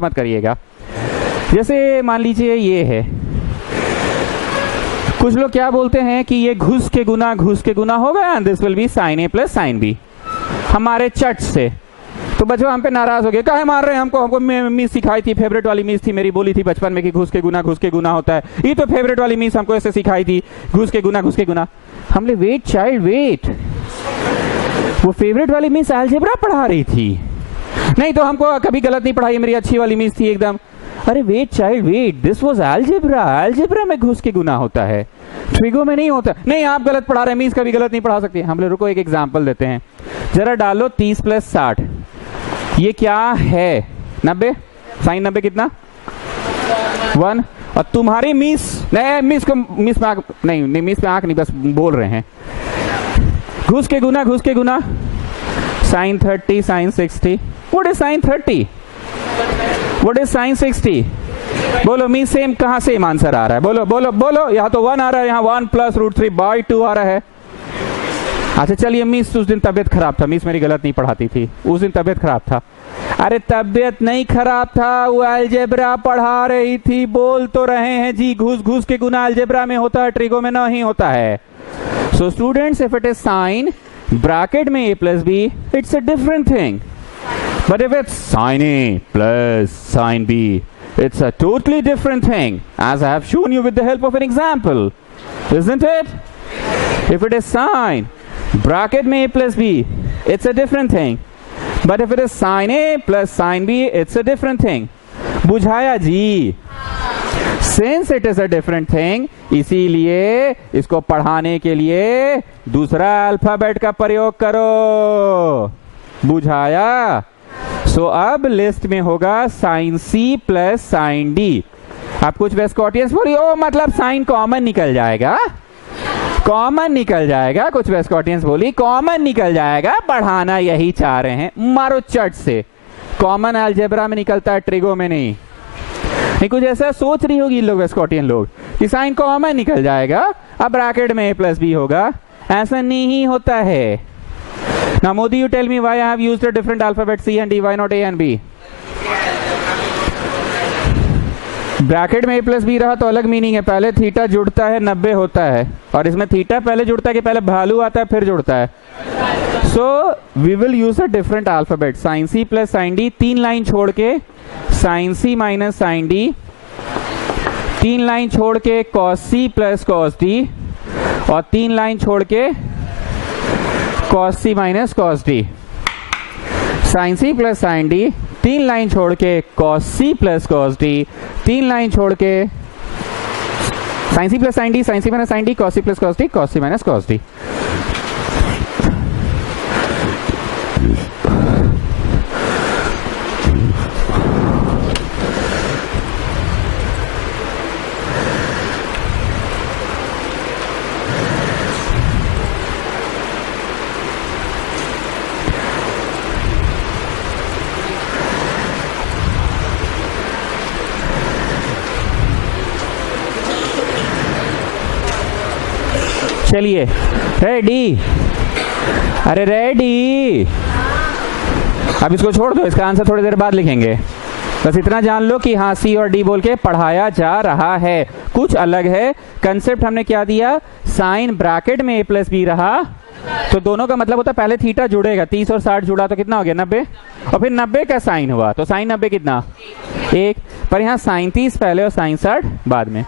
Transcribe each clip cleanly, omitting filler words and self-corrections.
मत करिएगा। जैसे मान लीजिए ये है, कुछ लोग क्या बोलते हैं कि ये घुस के गुना होगा and this will be sine a plus sine b, हमारे चट से। तो बच्चों हम पे नाराज हो गए, काहे मार रहे हैं हमको मिस सिखाई थी, फेवरेट वाली मिस थी मेरी, बोली थी बचपन में कि घुस के गुना होता है। ये तो फेवरेट वाली मिस हमको ऐसे सिखाई थी, घुस के गुना। हमने वेट चाइल्ड वेट, वो फेवरेट वाली मिस अलजेब्रा पढ़ा रही थी, नहीं तो हमको कभी गलत नहीं पढ़ाई, मेरी अच्छी वाली मिस थी एकदम। अरे wait child wait, this was algebra में घुस के गुना होता है, ट्रिगो में नहीं होता। नहीं आप गलत पढ़ा रहे हैं, मिस कभी गलत नहीं पढ़ा सकती। हम लोग रुको एक एग्जांपल देते हैं, जरा डालो 30 प्लस 60, ये क्या है 90, साइन 90 कितना 1, और तुम्हारी मिस नहीं, मिस में आंख नहीं, बस बोल रहे हैं, घुस के गुना sine 30 sine 60। What is sine 30, what is sine 60? बोलो मिस सेम, कहां सेम आंसर आ रहा है? बोलो यहाँ तो 1 आ रहा है, यहाँ 1 प्लस √3/2 आ रहा है। अच्छा चलिए, मिस उस दिन तबियत खराब था, मिस मेरी गलत नहीं पढ़ाती थी, उस दिन तबियत खराब था। अरे तबियत नहीं खराब था, वो अलजेब्रा पढ़ा रही थी, बोल तो रहे हैं जी घुस के गुना अलजेब्रा में होता है, ट्रिगो में नहीं होता है। So students, if it is sine bracket में a plus b, it's a different thing, but if it's sine a plus sine b, it's a totally different thing, as I have shown you with the help of an example, isn't it? If it is sine bracket में a plus b, it's a different thing, but if it is sin a plus sin b, it's a different thing. बुझाया जी? Since it is a different thing, इसीलिए इसको पढ़ाने के लिए दूसरा alphabet का प्रयोग करो। बुझाया? सो अब लिस्ट में होगा साइन सी प्लस साइन डी। आप कुछ वेस्कॉटियंस बोलिए, ओ मतलब साइन कॉमन निकल जाएगा, कुछ वेस्कॉटियंस बोली कॉमन निकल जाएगा, बढ़ाना यही चाह रहे हैं, मारो चट से। कॉमन अलजेब्रा में निकलता है, ट्रिगो में नहीं। कुछ ऐसा सोच रही होगी लोग, वेस्कॉटियन लोग, कि साइन कॉमन निकल जाएगा, अब ब्रैकेट में a प्लस बी होगा। ऐसा नहीं होता है। Now Modi, you tell me why I have used a different alphabet C and D, why not A and B? Bracket में a प्लस बी रहा तो अलग मीनिंग है, पहले थीटा जुड़ता है 90 होता है, और इसमें थीटा पहले जुड़ता है कि पहले भालू आता है फिर जुड़ता है। So we will use a different alphabet, sine C plus sine D, 3 line छोड़ के sine C minus sine D, 3 line छोड़ के cos C plus cos D, और 3 लाइन छोड़ के cos C minus cos D. Sine सी plus sine D, 3 line छोड़ के cos C plus cos D, 3 line छोड़ के साइन सी plus sine D, sine C minus sine D, cos C plus cos D, cos C minus cos D. चलिए ready, अरे ready, अब इसको छोड़ दो, इसका आंसर थोड़ी देर बाद लिखेंगे। बस इतना जान लो कि हाँ सी और डी बोल के पढ़ाया जा रहा है, कुछ अलग है। कंसेप्ट हमने क्या दिया, साइन ब्रैकेट में a प्लस बी रहा तो दोनों का मतलब होता है पहले थीटा जुड़ेगा, 30 और 60 जुड़ा तो कितना हो गया 90, और फिर 90 का साइन हुआ तो साइन 90 कितना 1, पर यहाँ साइन 30 पहले और साइन 60 बाद में।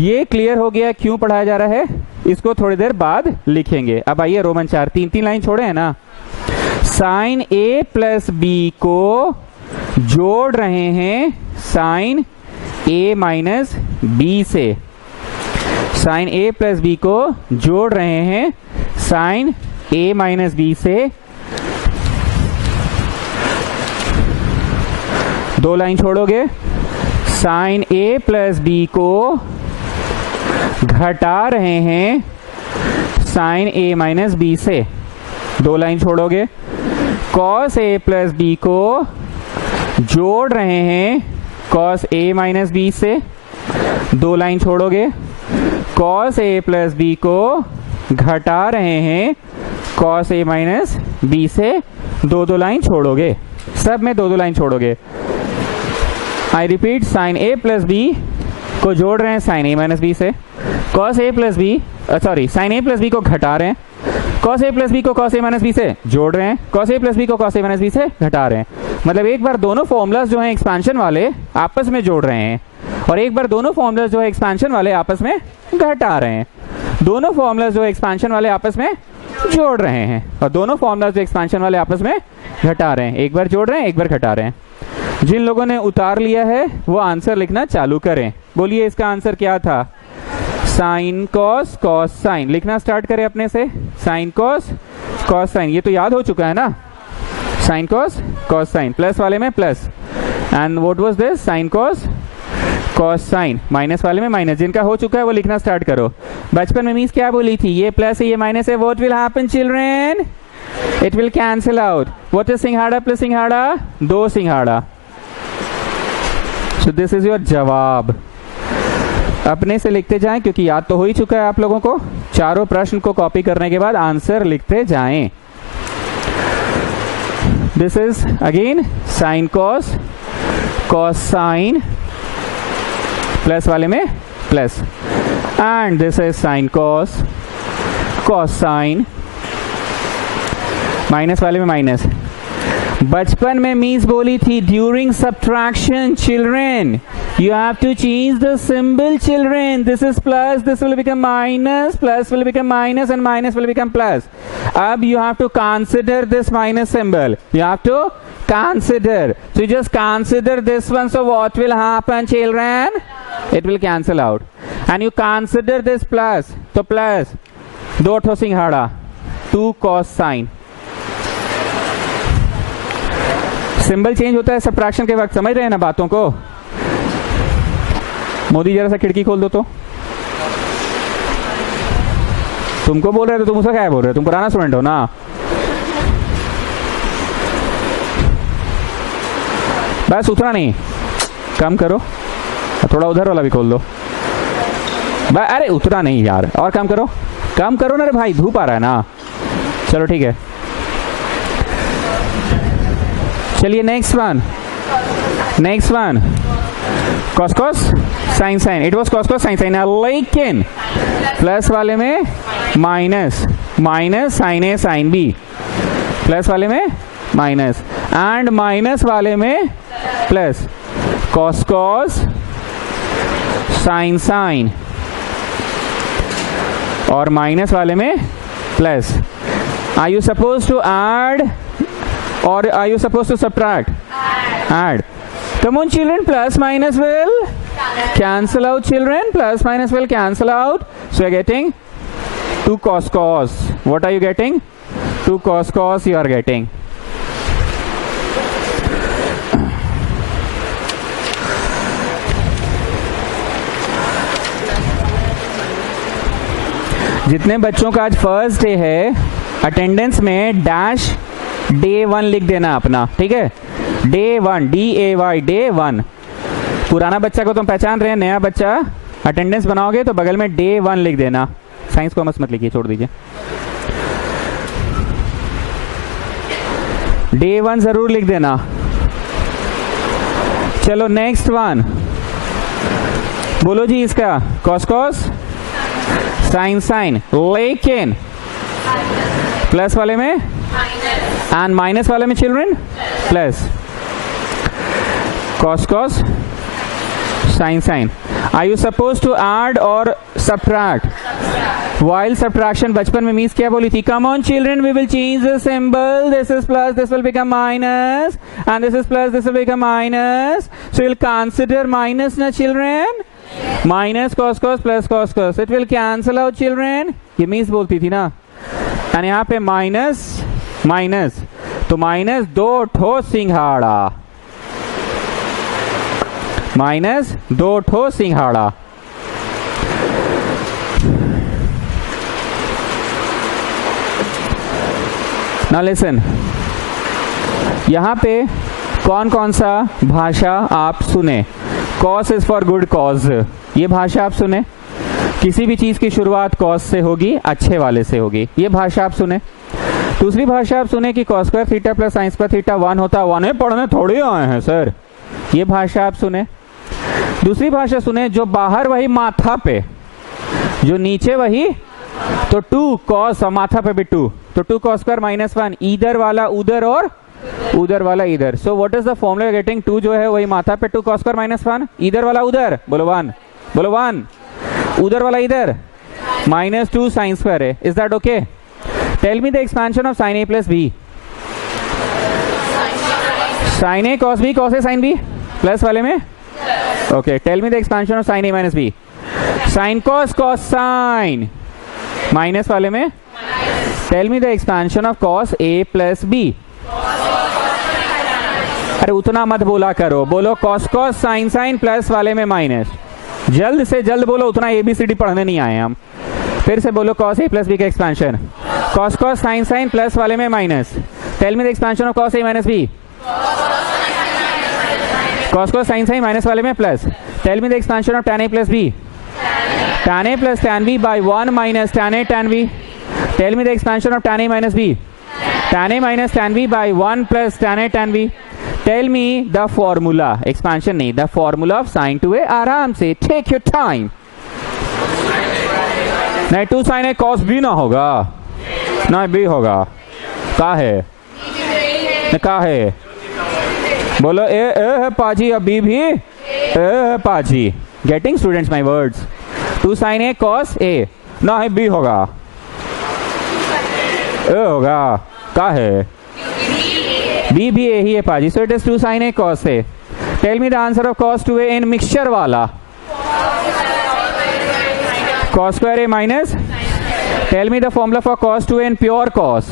ये क्लियर हो गया क्यों पढ़ाया जा रहा है, इसको थोड़ी देर बाद लिखेंगे। अब आइए रोमन 4, 3 लाइन छोड़े हैं ना, साइन a प्लस बी को जोड़ रहे हैं साइन a माइनस बी से, साइन a प्लस बी को जोड़ रहे हैं साइन a माइनस बी से। 2 लाइन छोड़ोगे, साइन a प्लस बी को घटा रहे हैं साइन a माइनस बी से। 2 लाइन छोड़ोगे, कॉस a प्लस बी को जोड़ रहे हैं कॉस a माइनस बी से। 2 लाइन छोड़ोगे, कॉस a प्लस बी को घटा रहे हैं कॉस a माइनस बी से। 2 लाइन छोड़ोगे, सब में 2 लाइन छोड़ोगे। I repeat, sine a plus B को जोड़ रहे हैं साइन ए माइनस बी से, cos A plus b sorry sine a plus B को घटा रहे हैं, कॉस ए प्लस बी को कॉस ए माइनस बी से जोड़ रहे हैं, कॉस ए प्लस बी को कॉस ए माइनस बी से घटा रहे हैं। मतलब एक बार दोनों फॉर्मूलाज जो हैं एक्सपेंशन वाले आपस में जोड़ रहे हैं और एक बार दोनों फॉर्मूलाज जो है एक्सपेंशन वाले आपस में घटा रहे हैं। दोनों फॉर्मूलाज जो एक्सपेंशन वाले आपस में जोड़ रहे हैं और दोनों फॉर्मूलाज जो एक्सपेंशन वाले आपस में घटा रहे हैं। एक बार जोड़ रहे हैं, एक बार घटा रहे हैं। जिन लोगों ने उतार लिया है वो आंसर लिखना चालू करें। बोलिए इसका आंसर क्या था? Sign cos cos sign. लिखना स्टार्ट करें अपने से, साइन कॉस कॉस साइन। ये तो याद हो चुका है ना, sign cos cos sign. Plus वाले में plus and what was this, sign cos cos sine. Minus वाले में माइनस। जिनका हो चुका है वो लिखना स्टार्ट करो। बचपन में मीन्स क्या बोली थी, ये प्लस है ये माइनस है, what will happen children, it will cancel out. What is सिंघाड़ा प्लस सिंघाड़ा, 2 सिंघाड़ा। सो दिस इज योर जवाब। अपने से लिखते जाएं क्योंकि याद तो हो ही चुका है आप लोगों को। चारों प्रश्न को कॉपी करने के बाद आंसर लिखते जाएं। This is again sine cos cos sign, plus वाले में plus, and this is sine cos cos sine, minus वाले में माइनस। बचपन में मीन्स बोली थी during subtraction children you have to change the symbol children. This is plus, this will become minus, plus will become minus and minus will become plus. Ab you have to consider this minus symbol. You have to consider. So you just consider this one. So what will happen children? It will cancel out. And you consider this plus. So plus 2 ठो सिंघाड़ा, 2 cos sin. Symbol change होता है subtraction के वक्त, समझ रहे हैं ना बातों को? मोदी जरा सा खिड़की खोल दो तो। तुमको बोल रहे थे, तुम उसका क्या बोल रहे हो? तुम पुराना स्टूडेंट हो ना। बस उतना नहीं, कम करो, थोड़ा उधर वाला भी खोल दो। अरे उतना नहीं यार, और कम करो, कम करो ना रे भाई, धूप आ रहा है ना। चलो ठीक है, चलिए next one, next one cos cos sine sine. It was cos cos sine sine, लेकिन प्लस वाले में minus, minus sine a sine b, plus वाले में माइनस एंड माइनस वाले में plus, cos cos sine sine और माइनस वाले में plus. Are you suppose to add or are you supposed to subtract? Add. Come on children, plus minus will cancel out children, plus minus will cancel out. So you are getting 2 cos cos. What are you getting? 2 cos cos you are getting. जितने बच्चों का आज first day है, attendance में dash day 1 लिख देना अपना, ठीक है? Day 1, DAY, day 1। पुराना बच्चा को तुम पहचान रहे हैं, नया बच्चा अटेंडेंस बनाओगे तो बगल में डे 1 लिख देना। साइंस कॉमर्स मत लिखिए, छोड़ दीजिए। डे 1 जरूर लिख देना। चलो नेक्स्ट वन बोलो जी, इसका कॉस कॉस साइन साइन, लेकिन प्लस वाले में एंड माइनस वाले में children plus, cos cos sine sine. Are you suppose to add और सब्ट्रैक्ट? वाइल सब्ट्रैक्शन बचपन में मीन्स क्या बोली थी? Come on children, we will change the symbol, this is plus, this will become minus and this is plus, this will become minus. So will consider minus ना children, minus cos cos plus cos cos, it will cancel out children. ये means बोलती थी ना। And यहाँ पे minus minus, तो minus 2 ठो सिंघाड़ा, माइनस 2 ठो सिंघाड़ा। नाउ लिसन, यहां पे कौन कौन सा भाषा आप सुने? Cos is for good cause, ये भाषा आप सुने। किसी भी चीज की शुरुआत कॉस से होगी, अच्छे वाले से होगी, ये भाषा आप सुने। दूसरी भाषा आप सुने कि cos square theta plus sine square theta 1 होता है। 1 पढ़ने थोड़ी आए हैं सर, ये भाषा आप सुने। दूसरी भाषा सुने, जो बाहर वही माथा पे, जो नीचे वही, तो 2 कॉस और माथा पे भी 2, तो 2 कॉस स्क्वायर माइनस 1, इधर वाला उधर और उधर वाला इधर। So what is the formula getting? 2 जो है वही माथा पे 2 कॉस स्क्वायर माइनस 1, इधर वाला उधर, बोलो 1, बोलो 1, उधर वाला इधर, माइनस 2 साइन स्क्वायर है। Is that okay? Tell me the expansion of sine a plus b. Sine A cos b, cos a sine b, plus वाले में okay. Tell me the expansion of sine a minus b. Sine cos, cos sine, minus वाले में tell me the expansion of cos A plus b. अरे उतना मत बोला करो, बोलो cos cos sine sine plus वाले में माइनस। जल्द से जल्द बोलो, उतना एबीसीडी पढ़ने नहीं आए हम। फिर से बोलो कॉस ए प्लस बी का expansion, cos cos sine sine plus वाले में minus. Tell me the expansion of cos a minus b. Cos cos sine sine minus वाले में plus. Tell me the expansion of tan a plus b. tan a plus tan b by 1 minus tan a tan b। Tell me the expansion of tan a minus b। tan a minus tan b by 1 plus tan a tan b। Tell me the formula, expansion नहीं, the formula of sine 2a। आराम से, take your time. नहीं 2 sine ए cos B ना होगा, ना B होगा, का है, का है, बोलो ए है पाजी, अब बी भी ए है पाजी। Getting students my words? 2 sine A cos A, ना है बी होगा, ए होगा, का है, बी भी ए ही है पाजी। So it is 2 sine A cos A. Tell me the answer of cos 2a in mixture वाला, cos square A minus. Tell me the formula for cos 2a in pure cos,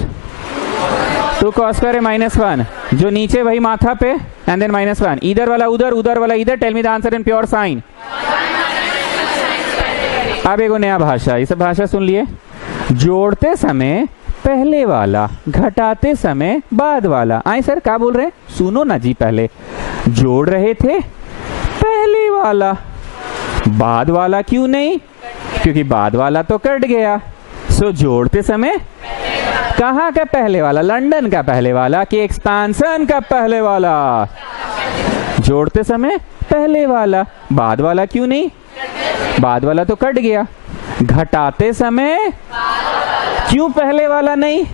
2 cos square A minus 1, जो नीचे वही माथा पे and then minus 1, इधर वाला उधर, उधर वाला इधर। Tell me the answer in pure sine. अब एक नया भाषा, ये सब भाषा सुन लिए। जोड़ते समय पहले वाला, घटाते समय बाद वाला। आए सर क्या बोल रहे हैं? सुनो ना जी, पहले जोड़ रहे थे पहले वाला, बाद वाला क्यों नहीं? क्योंकि बाद वाला तो कट गया। सो जोड़ते समय कहाँ का पहले वाला? लंदन का पहले वाला कि एक्सपेंशन का पहले वाला? जोड़ते समय पहले वाला, बाद वाला क्यों नहीं? बाद वाला तो कट गया। घटाते समय क्यों पहले वाला नहीं?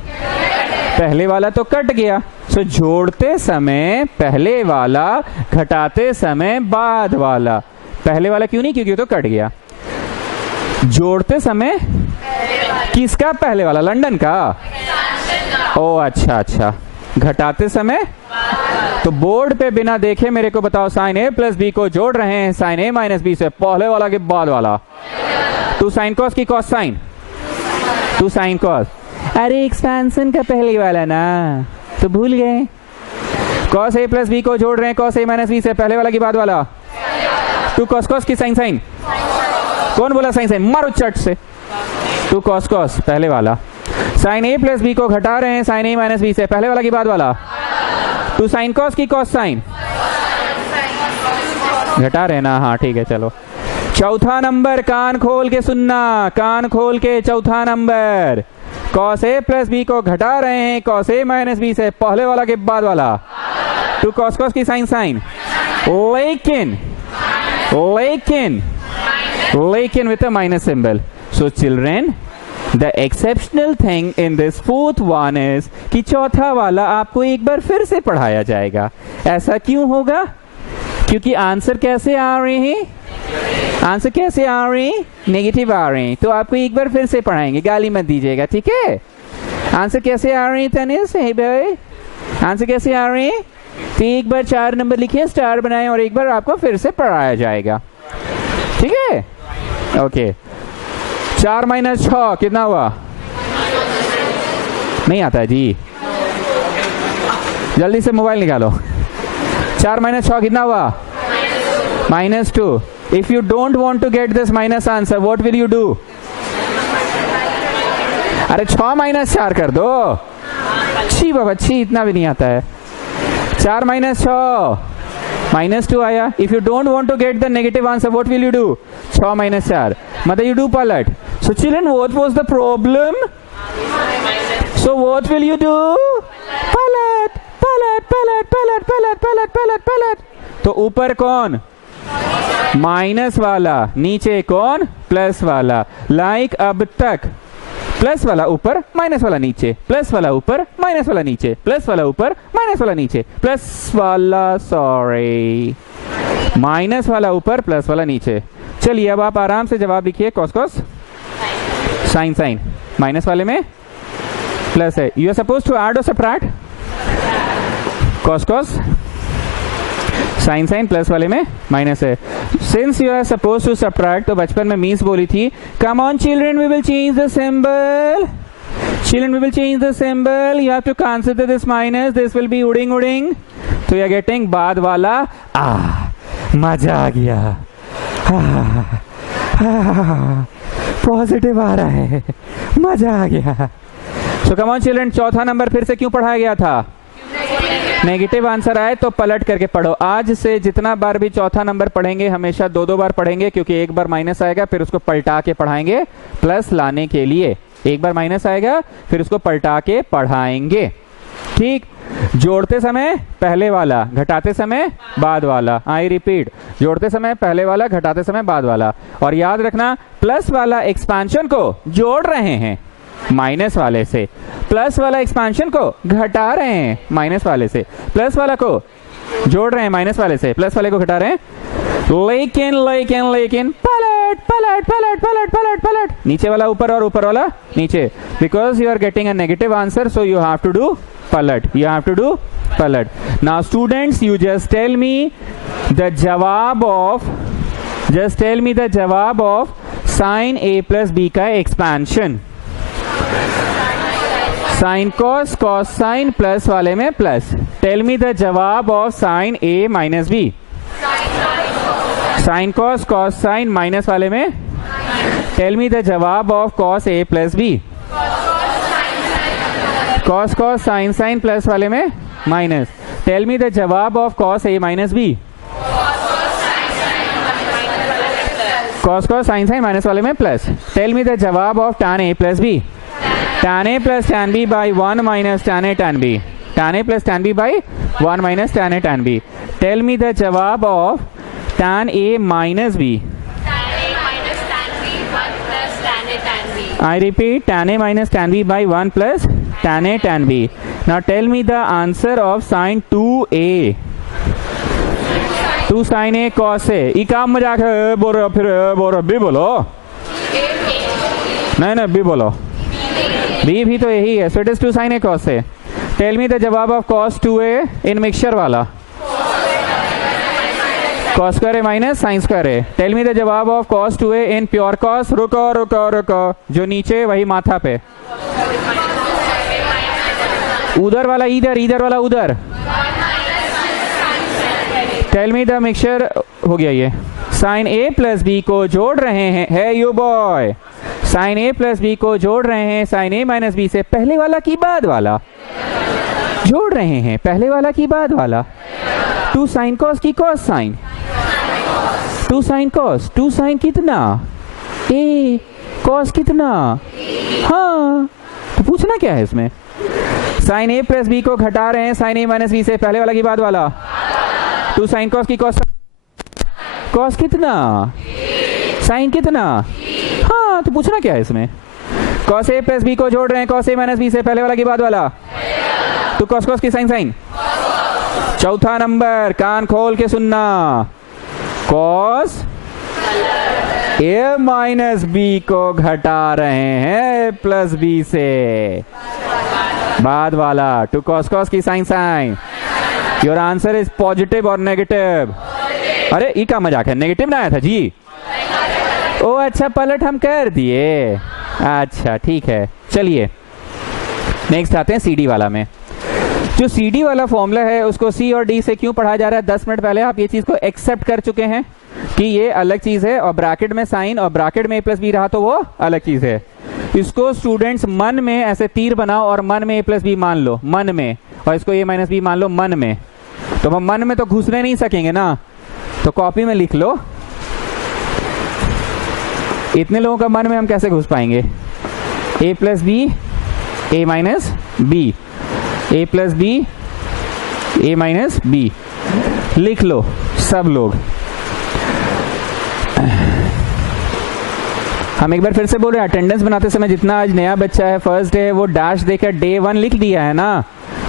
पहले वाला तो कट गया। सो जोड़ते समय पहले वाला, घटाते समय बाद वाला। पहले वाला क्यों नहीं? क्योंकि तो कट गया। जोड़ते समय किसका पहले वाला? लंदन का। ओ अच्छा अच्छा। घटाते समय तो बोर्ड पे बिना देखे मेरे को बताओ, साइन ए प्लस बी को जोड़ रहे हैं साइन ए माइनस बी से, पहले वाला के बाद वाला। 2 साइन कॉस की कॉस साइन, 2 साइन कॉस। अरे एक्सपेंशन का पहले वाला ना, तो भूल गए। कॉस ए प्लस बी को जोड़ रहे हैं कॉस ए माइनस बी से, पहले वाला की बाद वाला। 2 कॉस कॉस की साइन साइन। कौन बोला साइन साइन? मारो चट से। 2 कॉस कॉस पहले वाला। साइन ए प्लस बी को घटा रहे हैं साइन ए माइनस बी से, पहले वाला की बाद वाला। 2 साइन कॉस की कॉस साइन। घटा रहे ना, हाँ ठीक है चलो। चौथा नंबर, कान खोल के सुनना, कान खोल के। चौथा number, cos A plus B को घटा रहे हैं कॉस ए माइनस बी से, पहले वाला के बाद वाला। 2 कॉस कॉस की साइन साइन। लेकिन लेकिन लेकिन with a minus symbol. So children, the exceptional thing in this fourth one is कि चौथा वाला आपको एक बार फिर से पढ़ाया जाएगा। ऐसा क्यों होगा? क्योंकि आंसर कैसे आ रहे हैं? आंसर कैसे आ रहे हैं? नेगेटिव आ रहे हैं, तो आपको एक बार फिर से पढ़ाएंगे, गाली मत दीजिएगा, ठीक है? आंसर कैसे आ रहे हैं तनिष? हे भाई, आंसर कैसे आ रहे हैं? तो एक बार 4 नंबर लिखिए, स्टार बनाएं, और एक बार आपको फिर से पढ़ाया जाएगा, ठीक है? ओके। 4 माइनस 6 कितना हुआ? नहीं आता है जी, जल्दी से मोबाइल निकालो। 4 माइनस 6 कितना हुआ? -2। If you don't want to get this minus answer, what will you do? अरे 6 माइनस 4 कर दो। छी बाबा छी, इतना भी नहीं आता है। 4 माइनस 6 -2 आया। If you don't want to get the negative answer, what will you do? 6 minus 4 मतलब यू डू पलट। So children, what was the problem? So what will you do? पलट पलट पलट पलट पलट पलट पलट पलट। तो ऊपर कौन माइनस वाला, नीचे कौन प्लस वाला। लाइक अब तक प्लस वाला ऊपर माइनस वाला नीचे, प्लस वाला ऊपर माइनस वाला नीचे, प्लस वाला ऊपर माइनस वाला नीचे, प्लस वाला सॉरी माइनस वाला ऊपर प्लस वाला नीचे। चलिए अब आप आराम से जवाब लिखिए। Cos cos sine sine, minus वाले में प्लस है। You are suppose to add और subtract. Cos cos sine sine plus वाले में माइनस है। Since you are suppose to subtract, तो बचपन में मीन्स बोली थी come on children we will change the symbol, children we will change the symbol, you have to consider this minus, this will be उडिंग उडिंग। तो you are getting बाद वाला मजा आ गया, पॉजिटिव आ रहा है, मजा आ गया। सो कम ऑन चिल्ड्रन, चौथा नंबर फिर से क्यों पढ़ाया गया था? नेगेटिव आंसर आए तो पलट करके पढ़ो। आज से जितना बार भी चौथा नंबर पढ़ेंगे हमेशा दो बार पढ़ेंगे, क्योंकि एक बार माइनस आएगा फिर उसको पलटा के पढ़ाएंगे प्लस लाने के लिए। एक बार माइनस आएगा फिर उसको पलटा के पढ़ाएंगे, ठीक। जोड़ते समय पहले वाला, घटाते समय बाद वाला। आई रिपीट, जोड़ते समय पहले वाला, घटाते समय बाद वाला। और याद रखना प्लस वाला एक्सपेंशन को जोड़ रहे हैं माइनस वाले से, प्लस वाला एक्सपेंशन को घटा रहे हैं माइनस वाले से, प्लस वाला को जोड़ रहे हैं माइनस वाले से, प्लस वाले को घटा रहे हैं। लेकिन लेकिन लेकिन पलट पलट पलट पलट पलट पलट, नीचे वाला ऊपर और ऊपर वाला नीचे, because you are getting a negative answer, so you have to do palat, you have to do palat. Now students, you just tell me the jawab of, just tell me the jawab of sin a plus b का expansion. sin cos cos sin plus वाले में plus. Tell me the जवाब of sin a minus b. sin cos cos sin minus वाले में tell me the जवाब of cos a plus b. cos cos sin sin plus वाले में minus. Tell me the जवाब of cos a minus b। cos cos sin sin minus वाले में plus. Tell me the जवाब of tan a plus b। tan a plus tan b by 1 minus tan a tan b। tan a plus tan b by 1 minus tan a tan b। Tell me the जवाब of tan a minus b। I repeat, tan a minus tan b by 1 plus tan a tan b. Now tell me the answer of sin 2a. 2 sin a cos a. ये काम मजाक है, बोल रहे हो फिर बोल रहे बी बोलो। नहीं बी बोलो, बी भी तो यही है। So it is 2 sin a cos a. Tell me the जवाब of cos 2a in mixture वाला। cos square A minus sine square A. Tell me the जवाब of cos 2a in pure cos। रुको रुको रुको, जो नीचे वही माथा पे, उधर वाला इधर, इधर वाला उधर। टेल मी द मिक्सचर हो गया ये। साइन a प्लस b को जोड़ रहे हैं, hey you boy, sine a plus b को जोड़ रहे हैं साइन a माइनस b से, पहले वाला की बाद वाला जोड़ रहे हैं, पहले वाला की बाद वाला। 2 साइन कॉस की cos sine, 2 sine cos, 2 sine कितना ए, कॉस कितना, हाँ तो पूछना क्या है इसमें। साइन ए प्लस बी को घटा रहे हैं साइन ए माइनस बी से, पहले वाला की बाद वाला। 2 साइन कॉस की कॉस, कॉस कितना, साइन कितना, हाँ तो पूछना क्या है इसमें। कॉस ए प्लस बी को जोड़ रहे हैं कॉस ए माइनस बी से, पहले वाला की बाद वाला। तो कॉस कॉस की साइन साइन। चौथा नंबर, कान खोल के सुनना, कॉस ए माइनस बी को घटा रहे हैं प्लस बी से, बाद वाला। टू कॉस कॉस की sine sine. Your answer is positive और नेगेटिव। अरे ई का मजाक है, नेगेटिव ना आया था जी। ओ अच्छा, पलट हम कर दिए, अच्छा ठीक है। चलिए नेक्स्ट आते हैं सीडी वाला में। जो सीडी वाला फॉर्मूला है उसको सी और डी से क्यों पढ़ाया जा रहा है? 10 मिनट पहले आप ये चीज को एक्सेप्ट कर चुके हैं कि ये अलग चीज है, और ब्रैकेट में साइन और ब्रैकेट में ए प्लस बी रहा तो वो अलग चीज है। इसको स्टूडेंट्स मन में ऐसे तीर बनाओ और मन में ए प्लस बी मान लो, मन में, और इसको ए माइनस बी मान लो मन में। तो हम मन में तो घुसने नहीं सकेंगे ना, तो कॉपी में लिख लो। इतने लोगों का मन में हम कैसे घुस पाएंगे? ए प्लस बी ए माइनस बी, ए प्लस बी ए माइनस बी लिख लो। सब लोग। हम एक बार फिर से बोल रहे हैं, अटेंडेंस बनाते समय जितना आज नया बच्चा है, फर्स्ट डे है, वो डैश देकर डे 1 लिख दिया है ना।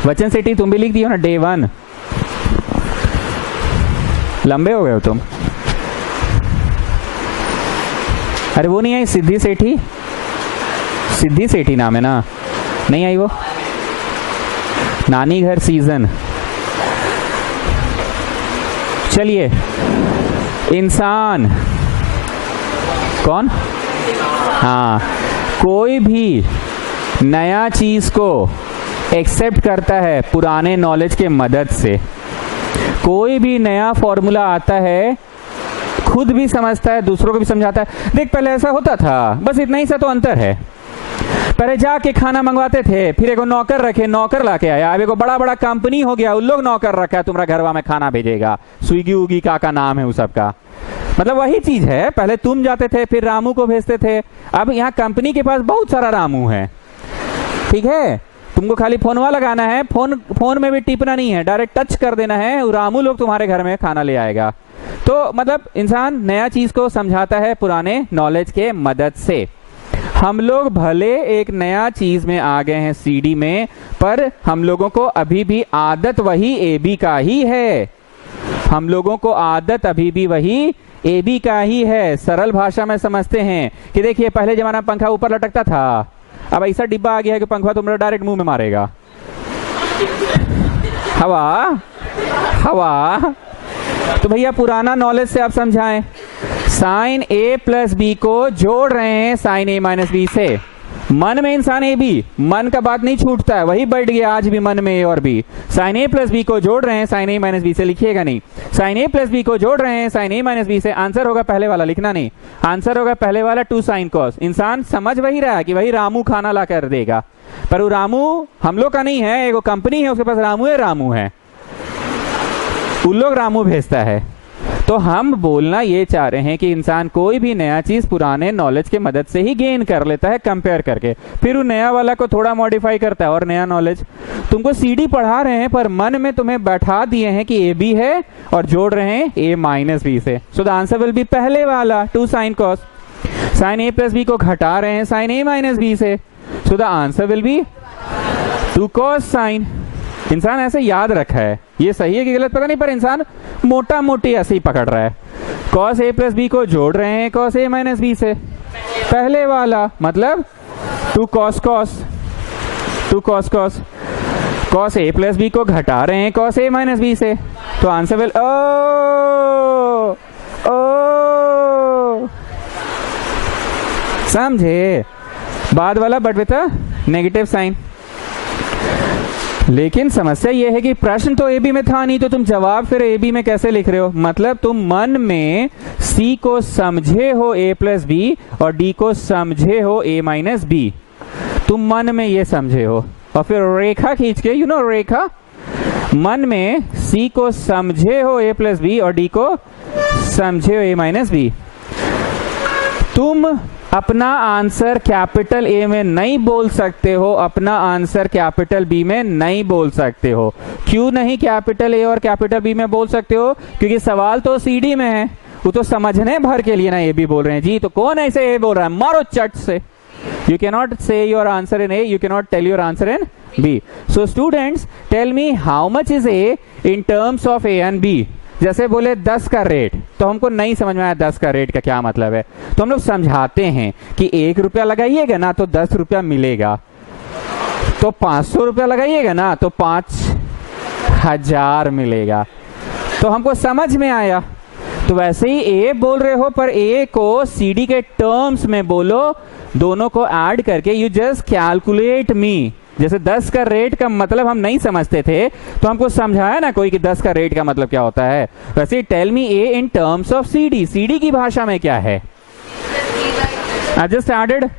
वचन सेठी तुम भी लिख दियो ना डे 1। लंबे हो गए हो तुम। अरे वो नहीं आई सिद्धि सेठी, सिद्धि सेठी नाम है ना, नहीं आई वो। नानी घर सीजन। चलिए, इंसान कौन? हाँ, कोई भी नया चीज को एक्सेप्ट करता है पुराने नॉलेज के मदद से। कोई भी नया फॉर्मूला आता है, खुद भी समझता है, दूसरों को भी समझाता है। देख, पहले ऐसा होता था, बस इतना ही सा तो अंतर है। पहले जाके खाना मंगवाते थे, फिर एगो नौकर रखे, नौकर लाके आया। अब एगो बड़ा बड़ा कंपनी हो गया, उन लोग नौकर रखा है, तुम्हारा घरवा में खाना भेजेगा। स्विगी उगी का नाम है उस सबका, मतलब वही चीज है। पहले तुम जाते थे, फिर रामू को भेजते थे। अब यहाँ कंपनी के पास बहुत सारा रामू है, ठीक है। तुमको खाली फोनवा लगाना है, फोन में भी टिपना नहीं है, डायरेक्ट टच कर देना है, रामू लोग तुम्हारे घर में खाना ले आएगा। तो मतलब इंसान नया चीज को समझाता है पुराने नॉलेज के मदद से। हम लोग भले एक नया चीज में आ गए हैं सीडी में, पर हम लोगों को अभी भी आदत वही एबी का ही है। हम लोगों को आदत अभी भी वही एबी का ही है। सरल भाषा में समझते हैं कि देखिए, पहले जमाना में पंखा ऊपर लटकता था, अब ऐसा डिब्बा आ गया है कि पंखा तुम डायरेक्ट मुंह में मारेगा। हवा हवा। तो भैया पुराना नॉलेज से आप समझाएं। साइन ए प्लस बी को जोड़ रहे हैं साइन ए माइनस बी से। मन में इंसान ए बी, मन का बात नहीं छूटता है, वही बैठ गया आज भी मन में ए और B. Sine a plus B को जोड़ रहे हैं साइन ए माइनस बी से, लिखिएगा नहीं। साइन ए प्लस बी को जोड़ रहे हैं साइन ए माइनस बी से। आंसर होगा पहले वाला, लिखना नहीं। आंसर होगा पहले वाला 2 साइन कॉस। इंसान समझ वही रहा है कि वही रामू खाना ला कर देगा, पर वो रामू हम लोग का नहीं है। एगो कंपनी है, उसके पास रामू है, उन लोग रामू भेजता है। तो हम बोलना ये चाह रहे हैं कि इंसान कोई भी नया चीज पुराने नॉलेज के मदद से ही गेन कर लेता है, कंपेयर करके, फिर वो नया वाला को थोड़ा मॉडिफाई करता है और नया नॉलेज। तुमको सीडी पढ़ा रहे हैं, पर मन में तुम्हें बैठा दिए हैं कि ए बी है और जोड़ रहे हैं ए माइनस बी से। So the answer will be पहले वाला 2 sine cos. Sign a plus B को घटा रहे हैं साइन ए माइनस बी से, so the answer will be 2 cos sine. इंसान ऐसे याद रखा है, ये सही है कि गलत पता नहीं, पर इंसान मोटा मोटी ऐसे ही पकड़ रहा है। कॉस ए प्लस बी को जोड़ रहे हैं कॉस ए माइनस बी से, पहले वाला मतलब 2 कॉस कॉस, 2 कॉस कॉस। कॉस ए प्लस बी को घटा रहे हैं कॉस ए माइनस बी से, तो आंसर विल ओ समझे बाद वाला, बट विद नेगेटिव साइन। लेकिन समस्या यह है कि प्रश्न तो ए बी में था नहीं, तो तुम जवाब फिर ए बी में कैसे लिख रहे हो? मतलब तुम मन में सी को समझे हो ए प्लस बी और डी को समझे हो ए माइनस बी। तुम मन में ये समझे हो और फिर रेखा खींच के, रेखा, मन में सी को समझे हो ए प्लस बी और डी को समझे हो ए माइनस बी। तुम अपना आंसर कैपिटल ए में नहीं बोल सकते हो, अपना आंसर कैपिटल बी में नहीं बोल सकते हो। क्यों नहीं कैपिटल ए और कैपिटल बी में बोल सकते हो? क्योंकि सवाल तो सीडी में है, वो तो समझने भर के लिए ना ए बी बोल रहे हैं जी। तो कौन ऐसे ए बोल रहा है? मारो चट से। You cannot say your answer in A, you cannot tell your answer in B. So students, tell me how much is A in terms of A and B. जैसे बोले 10 का रेट, तो हमको नहीं समझ में आया 10 का रेट का क्या मतलब है, तो हम लोग समझाते हैं कि 1 रुपया लगाइएगा ना तो 10 रुपया मिलेगा, तो 500 रुपया लगाइएगा ना तो 5000 मिलेगा। तो हमको समझ में आया। तो वैसे ही ए बोल रहे हो, पर ए को सीडी के टर्म्स में बोलो, दोनों को ऐड करके यू जस्ट कैलकुलेट मी। जैसे 10 का रेट का मतलब हम नहीं समझते थे, तो हमको समझाया ना कोई कि 10 का रेट का मतलब क्या होता है। वैसे tell me a in terms of CD, CD की भाषा में क्या है? I just added.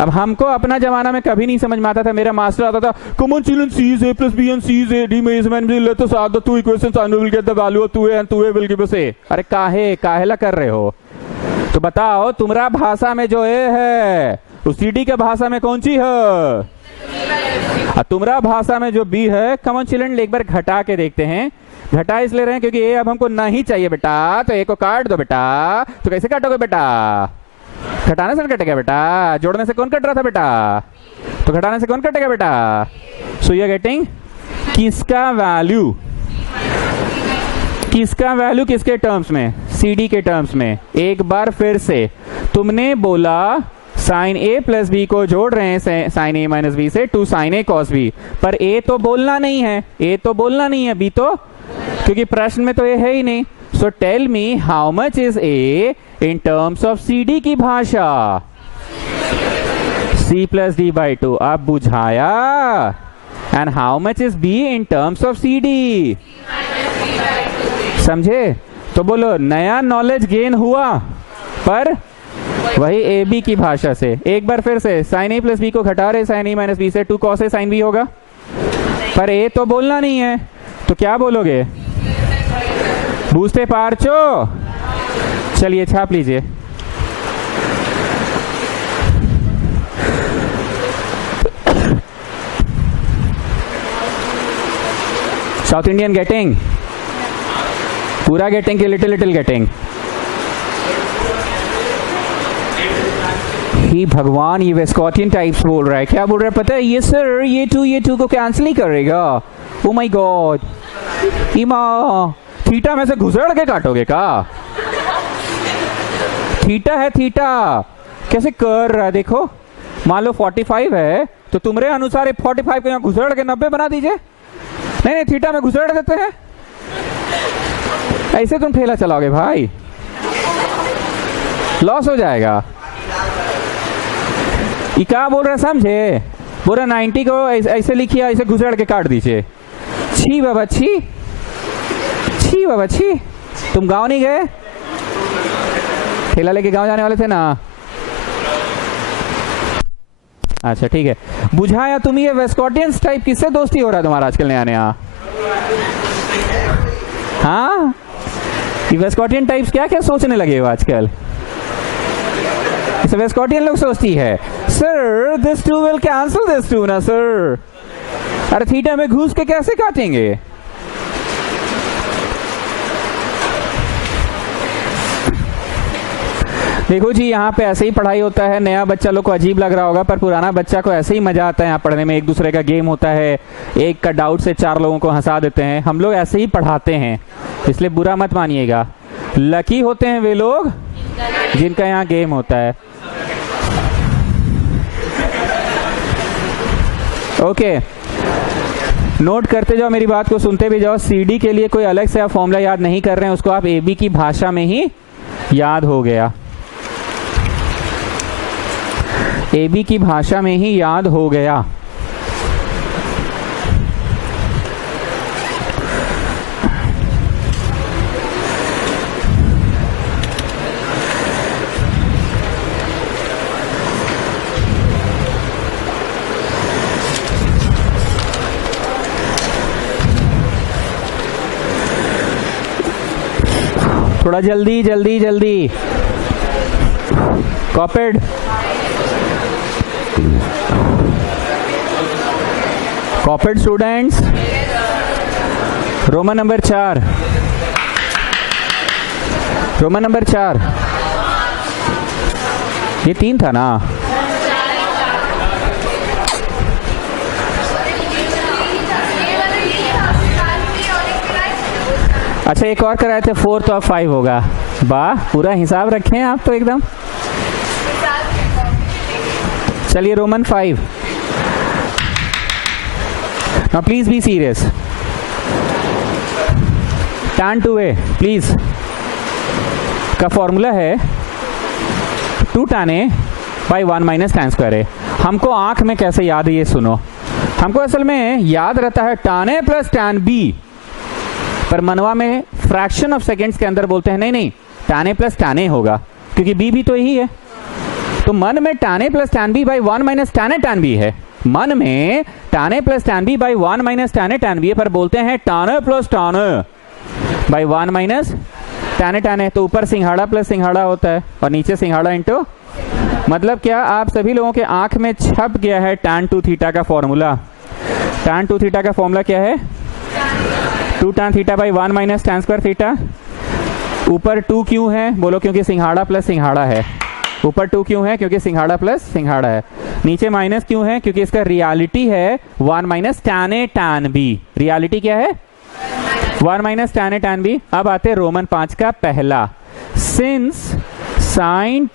अब हमको अपना जमाना में कभी नहीं समझ में आता था। मेरा मास्टर आता था, common children C is A plus B and C is A D में let us add the two equations and we will get the value of 2a and 2a will give us a। अरे काहेला कर रहे हो? तो बताओ, तुम्हारा भाषा में जो ए है उस सीडी के भाषा में कौन सी है? तुम्हारा भाषा में जो बी है, कॉमन चिल्ड्रन एक बार घटा के देखते हैं। घटा इसलिए रहे हैं क्योंकि ए अब हमको नहीं चाहिए बेटा, तो ए को काट दो बेटा। तो कैसे काटोगे बेटा? घटाने से कटेगा बेटा, जोड़ने से कौन कट रहा था बेटा? तो घटाने से कौन कटेगा बेटा? सो यू आर गेटिंग किसका वैल्यू, किसका वैल्यू किसके टर्म्स में? CD के टर्म्स में। एक बार फिर से तुमने बोला साइन ए प्लस बी को जोड़ रहे हैं साइन ए माइनस बी से टू साइन ए कॉस बी, पर ए तो बोलना नहीं है, ए तो बोलना नहीं है, बी तो, क्योंकि प्रश्न में तो ये है ही नहीं। So tell me how much is A in terms of CD की भाषा? C plus D by two. अब बुझाया। And how much is B in terms of CD? समझे? तो बोलो नया नॉलेज गेन हुआ, पर वही ए बी की भाषा से। एक बार फिर से साइन ए प्लस बी को घटा रहे साइन ए माइनस बी से, 2 cos ए साइन बी होगा, पर ए तो बोलना नहीं है, तो क्या बोलोगे? बूझते पारचो। चलिए छाप लीजिए। South Indian getting? पूरा गेटिंग कि लिटिल लिटिल गेटिंग? ही भगवान, ये वेस्कॉटियन टाइप्स बोल रहा है। क्या बोल रहा है पता है? ये सर ये टू को कैंसिल ही करेगा। ओ माय गॉड, इमा थीटा में से घुसड़ के काटोगे का? थीटा है, थीटा कैसे कर रहा है देखो। मान लो 45 है, तो तुम्हारे अनुसार 45 को यहाँ घुसड़ के 90 बना दीजिए। नहीं, थीटा में घुसड़ देते हैं, ऐसे तुम ठेला चलाओगे भाई, लॉस हो जाएगा। ये क्या बोल रहा है समझे? पूरा 90 को ऐसे लिखिए, ऐसे घुसड़ के काट दीजिए। छी बाबा छी, छी बाबा छी। तुम गांव नहीं गए? ठेला लेके गांव जाने वाले थे ना? अच्छा ठीक है, बुझाया। तुम ये वेस्कॉटियंस टाइप किससे दोस्ती हो रहा है तुम्हारा आजकल नया नया? हाँ, ये वेस्कॉटियन टाइप्स क्या क्या सोचने लगे हो आजकल? इसे वेस्कॉटियन लोग सोचती है sir this two will cancel this two ना सर। अरे थीटा में घुस के कैसे काटेंगे? देखो जी, यहाँ पे ऐसे ही पढ़ाई होता है। नया बच्चा लोग को अजीब लग रहा होगा, पर पुराना बच्चा को ऐसे ही मजा आता है यहाँ पढ़ने में। एक दूसरे का गेम होता है, एक का डाउट से 4 लोगों को हंसा देते हैं। हम लोग ऐसे ही पढ़ाते हैं, इसलिए बुरा मत मानिएगा। लकी होते हैं वे लोग जिनका यहाँ गेम होता है। ओके, नोट करते जाओ, मेरी बात को सुनते भी जाओ। CD के लिए कोई अलग से आप फॉर्मूला याद नहीं कर रहे हैं, उसको आप AB की भाषा में ही याद हो गया। AB की भाषा में ही याद हो गया। थोड़ा जल्दी जल्दी जल्दी। Copied? Copied students? Roman number 4, Roman number 4। ये 3 था ना? अच्छा, एक और कराए थे 4, तो अब 5 होगा। वाह, पूरा हिसाब रखे हैं आप तो एकदम। चलिए Roman 5। Now please be serious. tan 2a please का फॉर्मूला है 2 tan a by 1 minus tan square a। हमको आंख में कैसे याद है ये सुनो। हमको असल में याद रहता है tan a plus tan b, पर मनवा में फ्रैक्शन ऑफ सेकेंड्स के अंदर बोलते हैं नहीं नहीं tan a plus tan a होगा, क्योंकि b भी तो यही है। तो मन में tan a plus tan b by 1 minus tan a tan b है। मन में tan a plus tan b by 1 minus tan a tan b है, पर बोलते हैं tan a plus tan a by 1 minus tan a tan a। तो ऊपर सिंघाड़ा प्लस सिंघाड़ा होता है और नीचे सिंघाड़ा इंटू, मतलब क्या आप सभी लोगों के आंख में छप गया है tan 2 थीटा का फॉर्मूला। tan 2 थीटा का फॉर्मूला क्या है? 2 tan theta by 1 minus tan square theta. ऊपर 2 क्यों है? बोलो क्योंकि सिंघाड़ा प्लस सिंघाड़ा है। ऊपर 2 क्यों है? क्योंकि सिंघाड़ा प्लस सिंघाड़ा है। नीचे माइनस क्यों है? क्योंकि इसका रियलिटी है 1 minus tan A tan B। Reality क्या है? 1 minus tan A tan B। अब आते रोमन 5 का पहला, सिंस साइन